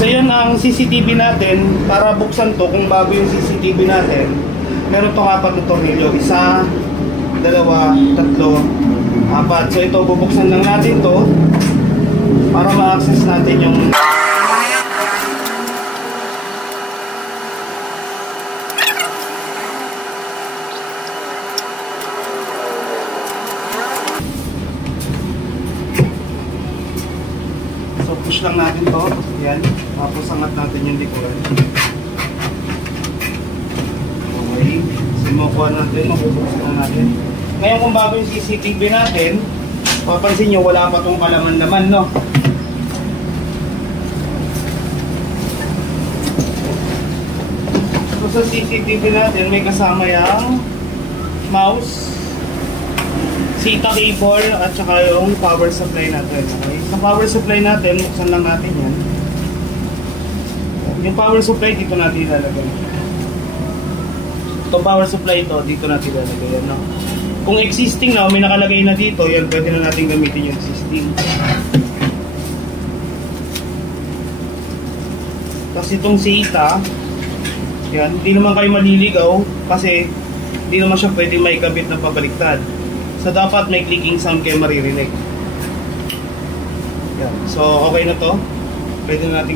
So yun ang CCTV natin. Para buksan to, kung bago yung CCTV natin, meron itong 4 na tornilyo. 1, 2, 3, 4. So ito, bubuksan lang natin to para ma-access natin yung so push lang natin to. Yan. Tapos angat natin yung likuran. Okay. Sinukuha natin. Mabubuksan na natin. Ngayon kung bago yung CCTV natin, papansin nyo wala pa itong kalaman-laman, no? So sa CCTV natin, may kasama yung mouse, SATA cable, at saka yung power supply natin. Okay? Sa power supply natin, buksan lang natin yan. Yung power supply, dito natin ilalagay. Itong power supply ito, dito natin ilalagay yan, no? Kung existing na, may nakalagay na dito, yan, pwede na natin gamitin yung existing. Tapos itong SATA, yan, hindi naman kayo maliligaw kasi hindi naman siya pwede maikabit na pabaliktad. So dapat may clicking sound kayo maririnig. Yan. So okay na to. Pwede na natin